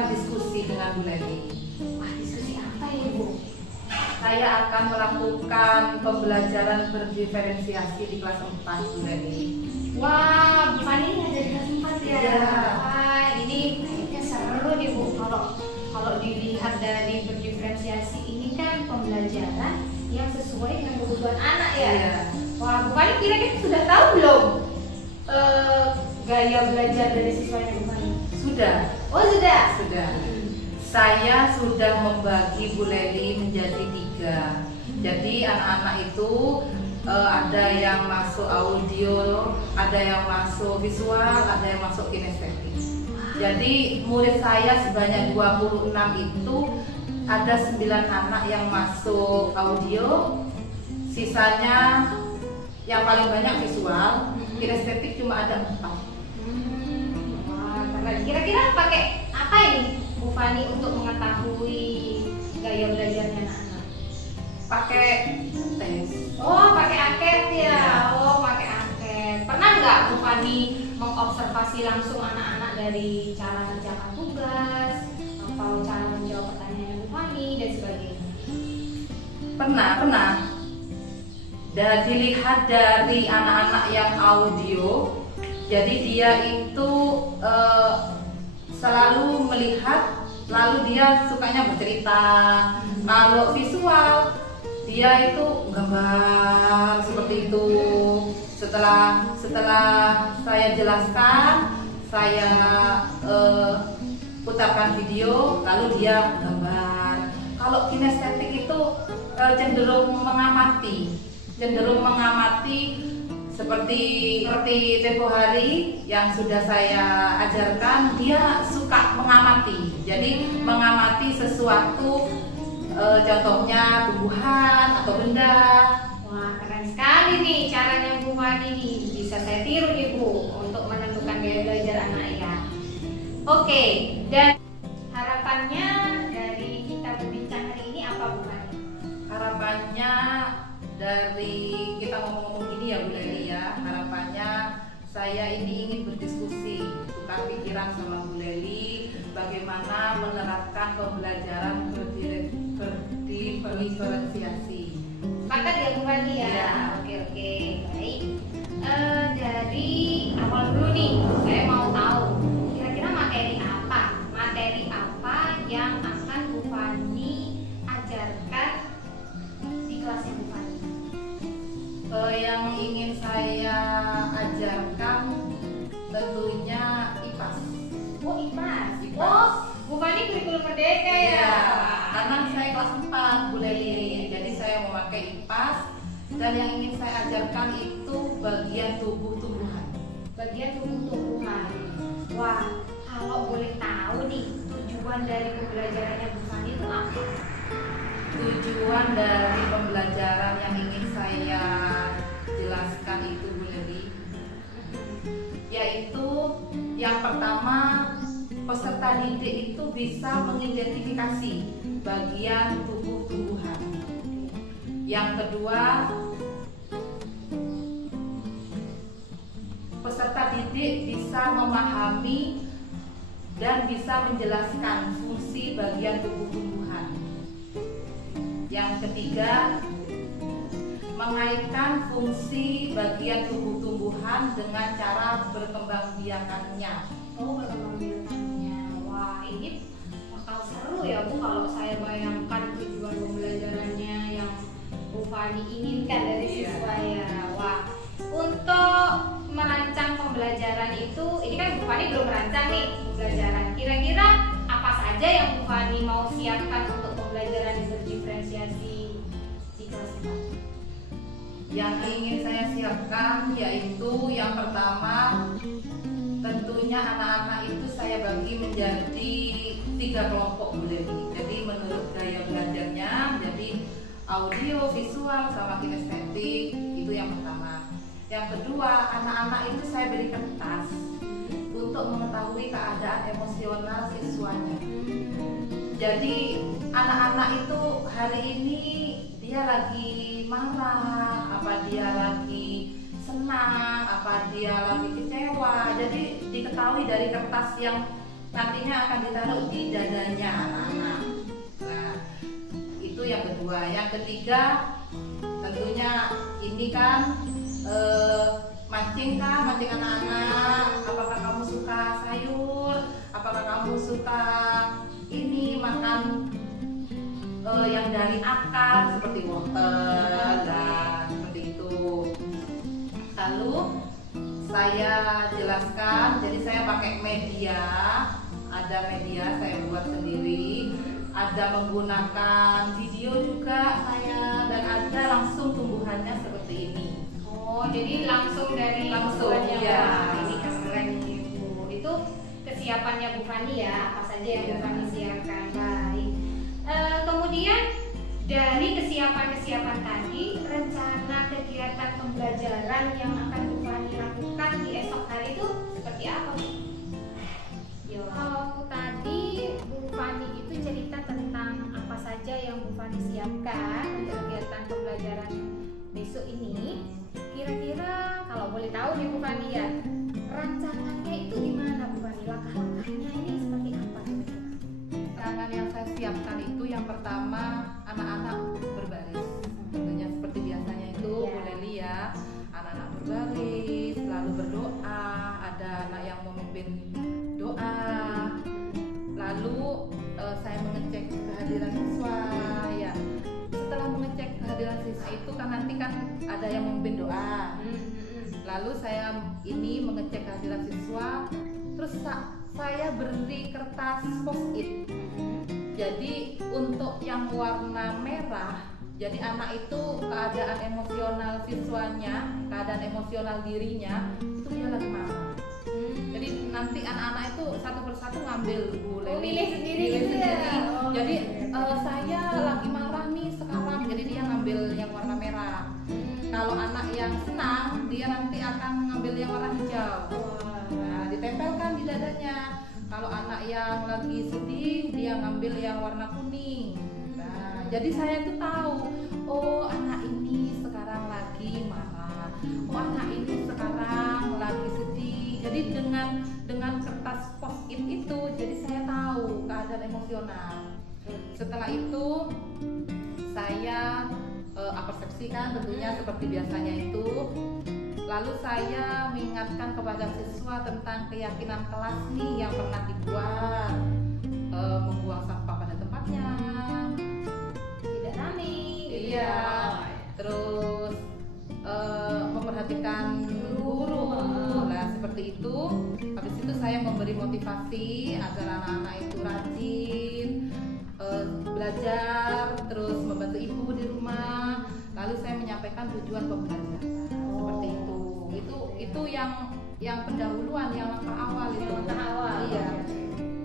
akan diskusi dengan Bu Leli. Wah, diskusi apa ya Bu? Saya akan melakukan pembelajaran berdiferensiasi di kelas 4 Bu Leli. Wah, Bu Fani ini ada di kelas 4 ya? Iya. Wah, ini kayaknya seru nih Bu. Kalau dilihat dari berdiferensiasi ini kan pembelajaran yang sesuai dengan kebutuhan anak ya? Iya. Wah, Bu Fani kira-kira sudah tahu belum gaya belajar dari siswanya Bu Fani? Sudah. Oh, sudah? Sudah. Saya sudah membagi Bu Leli menjadi 3. Jadi anak-anak itu ada yang masuk audio, ada yang masuk visual, ada yang masuk kinestetik. Jadi murid saya sebanyak 26 itu ada 9 anak yang masuk audio, sisanya yang paling banyak visual, kinestetik cuma ada 4. Wah, keren. Kira-kira pakai apa ini Bu Fani untuk mengetahui gaya belajarnya anak-anak? Pakai tes. Oh, pakai angket ya. Iya. Oh, pakai angket. Pernah nggak Bu Fani mengobservasi langsung anak-anak dari cara mengerjakan tugas atau cara menjawab pertanyaan Bu Fani dan sebagainya? Pernah. Dan dilihat dari anak-anak yang audio, jadi dia itu selalu melihat, lalu dia sukanya bercerita. Kalau visual, dia itu gambar seperti itu. Setelah saya jelaskan, saya putarkan video, lalu dia gambar. Kalau kinestetik itu cenderung mengamati seperti tempo hari yang sudah saya ajarkan, dia suka mengamati. Jadi mengamati sesuatu, contohnya tumbuhan atau benda. Wah, keren sekali nih caranya Bu Fani nih. Bisa saya tiru nih Bu untuk menentukan gaya belajar anak ya. Oke, dan harapannya dari kita berbincang hari ini apa Bu Fani? Harapannya dari kita ngomong-ngomong ini ya Bu Leli ya, harapannya saya ini ingin berdiskusi, tukar pikiran sama Bu Leli bagaimana menerapkan pembelajaran berdiferensiasi. Sepakat ya Bu Fani ya? Iya. Oke, baik. Dari awal dulu nih, saya mau tahu kira-kira materi apa yang akan Bu Fani ajarkan di kelasnya Bu Fani? Yang ingin saya ajarkan tentunya IPAS. Oh, IPAS. IPAS. Oh, Bu Fani kurikulum merdeka ya? Iya, karena saya kelas 4 Bu Leli, jadi saya memakai IPAS dan yang ingin saya ajarkan itu bagian tumbuh-tumbuhan. Bagian tumbuh-tumbuhan. Wah, kalau boleh tahu nih tujuan dari pembelajarannya Bu Fani itu apa? Tujuan dari pembelajaran yang ingin saya jelaskan itu Bu Leli, yaitu yang pertama, peserta didik itu bisa mengidentifikasi bagian tubuh tumbuhan. Yang kedua, peserta didik bisa memahami dan bisa menjelaskan fungsi bagian tubuh tumbuhan. Yang ketiga, mengaitkan fungsi bagian tubuh tumbuhan dengan cara berkembangbiakannya. Oh, berkembangbiakannya. Wah, ini bakal seru ya Bu kalau saya bayangkan tujuan pembelajarannya yang Bu Fani inginkan dari Iya. siswa ya. Wah, untuk merancang pembelajaran itu, ini kan Bu Fani belum merancang nih pembelajaran. Kira-kira apa saja yang Bu Fani mau siapkan untuk pembelajaran berdiferensiasi di kelas 4? Yang ingin saya siapkan yaitu yang pertama, tentunya anak-anak itu saya bagi menjadi 3 kelompok Bu Leli. Jadi menurut gaya belajarnya menjadi audio, visual, sama kinestetik, itu yang pertama. Yang kedua, anak-anak itu saya beri kertas untuk mengetahui keadaan emosional siswanya. Jadi anak-anak itu hari ini dia lagi marah, apa dia lagi senang, apa dia lagi kecewa. Jadi diketahui dari kertas yang nantinya akan ditaruh di dadanya anak-anak. Nah, itu yang kedua. Yang ketiga, tentunya ini kan mancing anak-anak. Apakah kamu suka sayur? Apakah kamu suka ini makan yang dari akar seperti wortel dan seperti itu. Lalu saya jelaskan, jadi saya pakai media, ada media saya buat sendiri, ada menggunakan video juga saya, dan ada langsung tumbuhannya seperti ini. Oh, jadi langsung dari Langsung, tumbuhannya. ya. Wah, ini keren nih Bu. Itu kesiapannya Bu Fani ya, apa saja yang Bu Ya. Fani siapkan. Baik. Kemudian dari kesiapan-kesiapan tadi, rencana kegiatan pembelajaran yang akan Bu Fani lakukan di esok hari itu seperti apa Bu? Yo. Kalau tadi Bu Fani itu cerita tentang apa saja yang Bu Fani siapkan untuk kegiatan pembelajaran besok ini. Kira-kira kalau boleh tahu nih Bu Fani ya, rancangannya itu gimana Bu Fani? Langkah-langkahnya ini seperti apa kira-kira? Tangan yang saya siapkan itu yang pertama anak-anak berbaris. Tentunya seperti biasanya itu Ya. Bu Leli ya, anak-anak berbaris, lalu berdoa, ada anak yang memimpin doa. Lalu saya mengecek kehadiran siswa ya. Setelah mengecek kehadiran siswa itu kan nanti kan ada yang memimpin doa. Lalu saya ini mengecek kehadiran siswa, terus saya beri kertas post-it. Jadi untuk yang warna merah, jadi anak itu keadaan emosional siswanya, keadaan emosional dirinya itu dia lagi marah. Jadi nanti anak-anak itu satu persatu ngambil Bu Leli. milih sendiri Milih gitu ya? sendiri. Oh, Jadi oke. saya lagi marah nih sekarang, jadi dia ngambil yang warna merah. Kalau anak yang senang, dia nanti akan ngambil yang warna hijau. Nah, ditempelkan di dadanya. Kalau anak yang lagi sedih, dia ngambil yang warna kuning. Nah, jadi saya tuh tahu, oh anak ini sekarang lagi marah. Oh anak ini sekarang lagi sedih. Jadi dengan kertas post-it itu, jadi saya tahu keadaan emosional. Setelah itu saya persepsikan tentunya seperti biasanya itu. Lalu saya mengingatkan kepada siswa tentang keyakinan kelas nih yang pernah dibuat, membuang sampah pada tempatnya, Tidak rame. iya, terus memperhatikan guru. Nah seperti itu. Habis itu saya memberi motivasi agar anak-anak itu rajin belajar, terus membantu ibu di rumah. Lalu saya menyampaikan tujuan pembelajaran seperti itu. Itu yang pendahuluan, yang langkah awal itu. Langkah awal. Iya.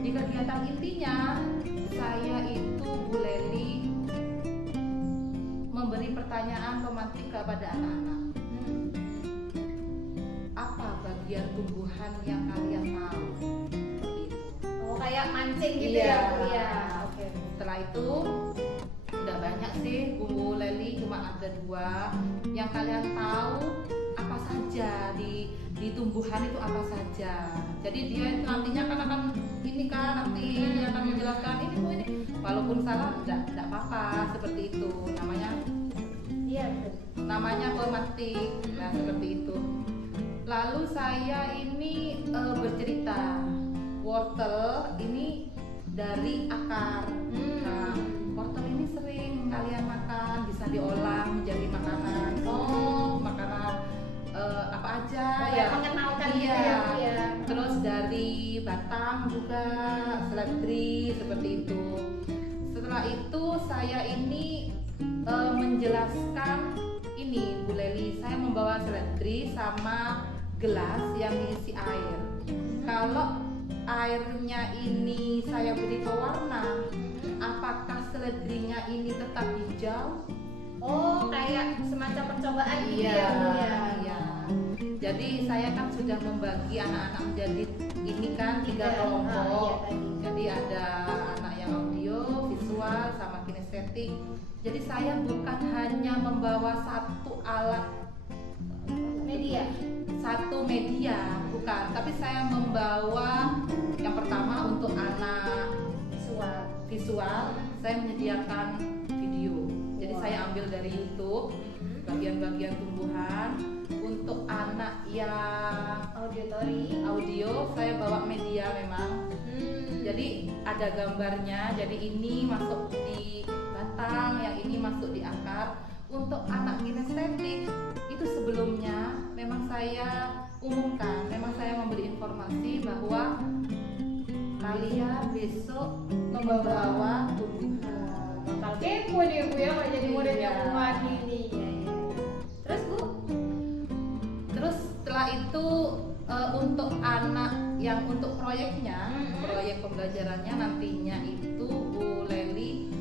Di kegiatan intinya saya itu Bu Leli memberi pertanyaan pemantik kepada anak-anak. Apa bagian tumbuhan yang kalian tahu? Seperti itu. Oh, kayak mancing gitu Iya. ya Bu ya. Oke. Setelah itu udah banyak sih Bu Leli, cuma ada 2 yang kalian tahu apa saja di tumbuhan itu apa saja. Jadi dia itu nantinya kan akan ini kan nanti dia akan menjelaskan ini Bu ini. Walaupun salah enggak apa-apa, seperti itu. Iya betul. Namanya pemantik. Nah, seperti itu. Lalu saya ini bercerita wortel ini dari akar. Nah, wortel ini sering kalian makan, bisa diolah menjadi makanan. Oh, makanan apa aja Ya, mengenalkan gitu iya. ya Bu ya. Terus dari batang juga seledri seperti itu. Setelah itu saya ini menjelaskan ini Bu Leli, saya membawa seledri sama gelas yang diisi air. Kalau airnya ini saya beri pewarna, apakah seledrinya ini tetap hijau? Oh, kayak semacam percobaan gitu Iya, ya Bu ya. iya. Jadi saya kan sudah membagi anak-anak menjadi ini kan 3 kelompok. Iya, tadi. Jadi ada anak yang audio, visual, sama kinestetik. Jadi saya bukan hanya membawa satu alat Media. satu media, bukan, tapi saya membawa yang pertama untuk anak visual, saya menyediakan video. Jadi saya ambil dari YouTube bagian-bagian tumbuhan. Untuk anak yang audio saya bawa media memang. Jadi ada gambarnya. Jadi ini masuk di batang, yang ini masuk di akar. Untuk anak kinestetik itu sebelumnya memang saya umumkan, memang saya memberi informasi bahwa kalian besok membawa tumbuhan. Bakal kepo nih Bu ya kalau jadi muridnya Bu Fani ini. Terus Bu? Terus setelah itu untuk anak yang untuk proyeknya, proyek pembelajarannya nantinya itu Bu Leli,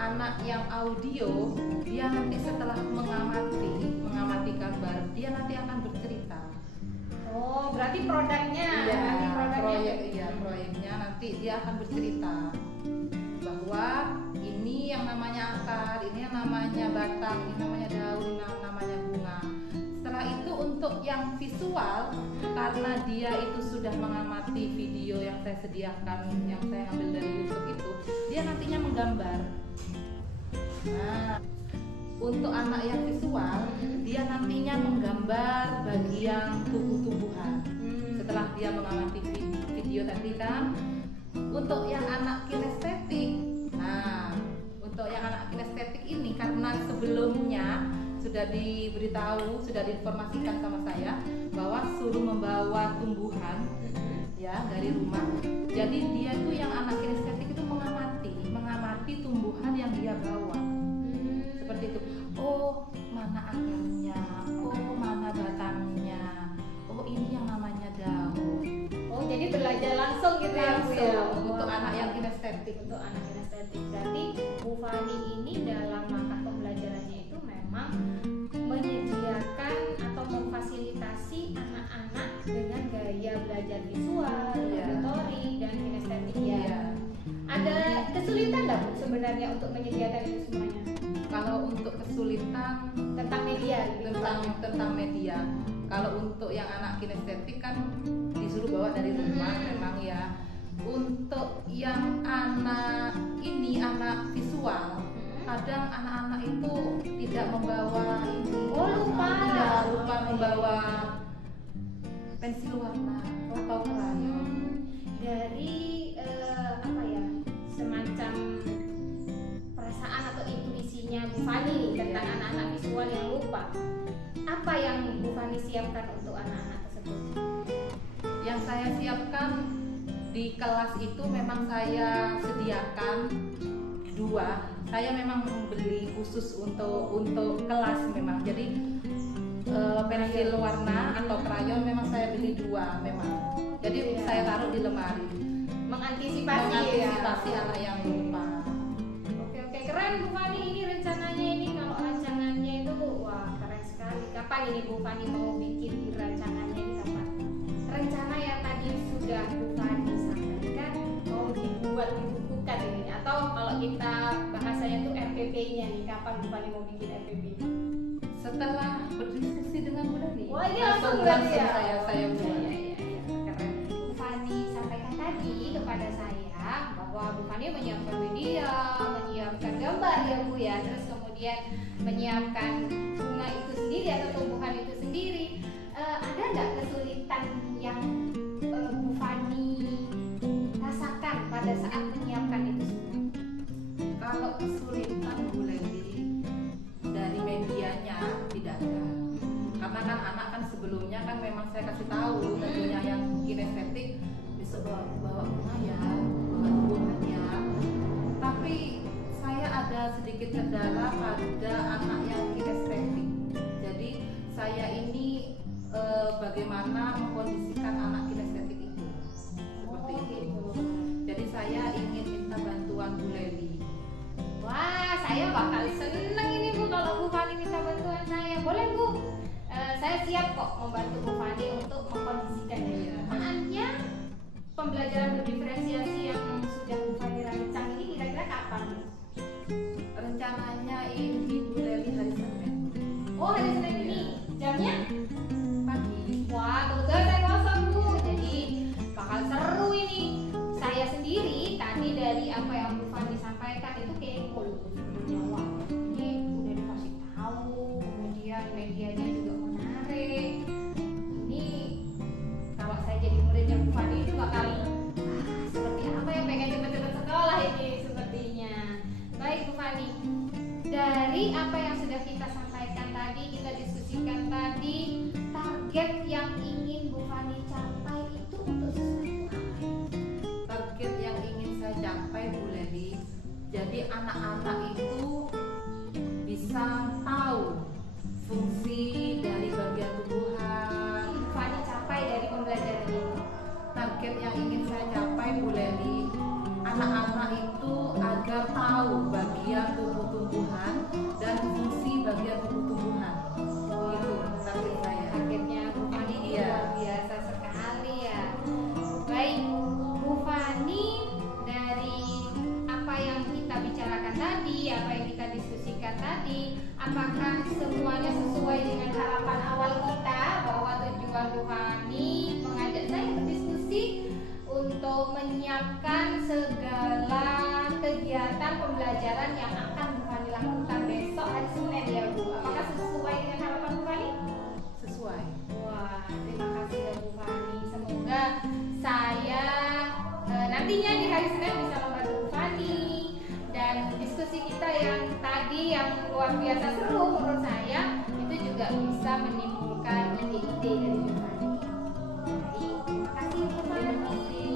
anak yang audio, dia nanti setelah mengamati gambar, dia nanti akan bercerita. Oh, berarti produknya. Iya, produknya. proyeknya nanti dia akan bercerita bahwa ini yang namanya akar, ini yang namanya batang, ini namanya daun, ini namanya bunga. Setelah itu untuk yang visual, karena dia itu sudah mengamati video yang saya sediakan, yang saya ambil dari YouTube itu, dia nantinya menggambar. Nah, untuk anak yang visual, dia nantinya menggambar bagian tubuh-tubuhan. Setelah dia mengamati video tadi kan. Untuk yang anak kinestetik, nah untuk yang anak kinestetik ini karena sebelumnya sudah diberitahu, sudah diinformasikan sama saya bahwa suruh membawa tumbuhan ya dari rumah. Jadi dia tuh yang anak kinestetik itu mengamati tumbuhan yang dia bawa. Seperti itu. Oh, mana akarnya? Oh, mana batangnya? Oh, ini yang namanya daun. Oh, jadi belajar langsung gitu ya Bu ya. Untuk anak yang kinestetik. Untuk anak kinestetik. Berarti Bu Fani ini dalam langkah pembelajarannya itu memang menyediakan atau memfasilitasi anak-anak dengan gaya belajar visual, auditory, dan kinestetik ya. Ada kesulitan nggak Bu sebenarnya untuk menyediakan itu semuanya? Kalau untuk kesulitan Tentang media, tentang media. Kalau untuk yang anak kinestetik kan disuruh bawa dari rumah memang ya. Untuk yang anak visual, kadang anak-anak itu tidak membawa ini. Oh, lupa. Ya, lupa membawa pensil warna atau krayon. Dari apa ya, semacam perasaan atau intuisinya Bu Fani tentang anak-anak visual yang lupa. Apa yang Bu Fani siapkan untuk anak-anak tersebut? Yang saya siapkan di kelas itu memang saya sediakan 2. Saya memang membeli khusus untuk kelas memang. Jadi pensil warna atau krayon memang saya beli 2 memang. Jadi saya taruh di lemari. Mengantisipasi anak yang lupa. Oke, keren Bu Fani ini rencananya ini. Kalau rancangannya itu wah keren sekali. Kapan ini Bu Fani mau bikin rancangannya ini kapan? Rencana yang tadi sudah Bu Fani sampaikan mau dibukukan ini, atau kalau kita bahasanya tuh RPP-nya nih, kapan Bu Fani mau bikin RPP? Setelah berdiskusi dengan Bu Leli. Wah, ini langsung berarti ya. Saya buat. Keren. Bu Fani sampaikan tadi kepada saya bahwa Bu Fani menyiapkan media, menyiapkan gambar ya Bu ya, terus kemudian menyiapkan bunga itu sendiri atau tumbuhan itu sendiri. Ada nggak kesulitan yang Bu Fani rasakan pada saat menyiapkan itu semua? Kalau kesulitan Bu Leli dari medianya tidak ada. Karena kan anak kan sebelumnya kan memang saya kasih tahu tentunya yang kinestetik bisa bawa bunga ya, bawa tumbuhan ya. Tapi saya ada sedikit kendala pada anak yang kinestetik. Jadi saya ini bagaimana mengkondisikan anak kinestetik itu seperti itu. Jadi saya ingin minta bantuan Bu Leli. Wah, saya bakal seneng ini Bu kalau Bu Fani minta bantuan saya. Boleh Bu, saya siap kok membantu Bu Fani untuk mengkondisikan dia. Makanya pembelajaran berdiferensiasi yang sudah Bu Fani rancang ini kira-kira kapan Bu? Rencananya ini Bu Leli hari Senin Oh, hari Senin ini. Jamnya? pagi. sebetulnya. Wah, ini udah dikasih tahu, kemudian medianya juga menarik. Ini kalau saya jadi muridnya Bu Fani itu bakal seperti apa ya, pengen cepet-cepet sekolah ini sepertinya. Baik Bu Fani, dari apa yang sudah kita sampaikan tadi, kita diskusikan tadi, target yang ingin Bu Fani capai itu untuk sesuatu apa? Target yang ingin saya capai Bu Leli, jadi anak-anak itu bisa tahu fungsi dari bagian tubuhan. Bu Fani capai dari pembelajaran ini. Target yang ingin saya capai Bu Leli, anak-anak itu agar tahu bagian tubuh-tumbuhan dan fungsi bagian tubuh-tumbuhan. Itu target saya. Targetnya Bu Fani ini Iya. luar biasa sekali ya. Baik Bu Fani, dari apa yang kita bicarakan tadi, apa yang kita diskusikan tadi, apakah semuanya sesuai dengan harapan awal kita bahwa tujuan Bu Fani mengajak saya berdiskusi untuk menyiapkan segala kegiatan pembelajaran yang akan Bu Fani lakukan besok hari Senin ya Bu? Apakah sesuai dengan harapan Bu Fani? Sesuai. Wah, terima kasih ya Bu Fani. Semoga saya nantinya di hari Senin bisa membantu Bu Fani, dan diskusi kita yang tadi yang luar biasa seru menurut saya itu juga bisa menimbulkan ide-ide dari Bu Fani. Baik, terima kasih Bu Fani.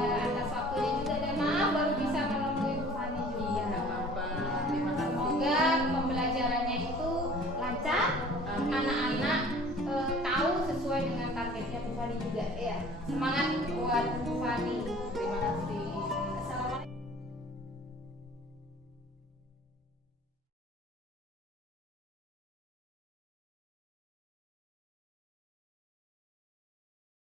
Atas waktunya juga, dan maaf baru bisa menemui Bu Fani juga. Tidak apa-apa. Terima kasih. Semoga pembelajarannya itu lancar, Amin. anak-anak tahu sesuai dengan targetnya Bu Fani juga ya. Semangat buat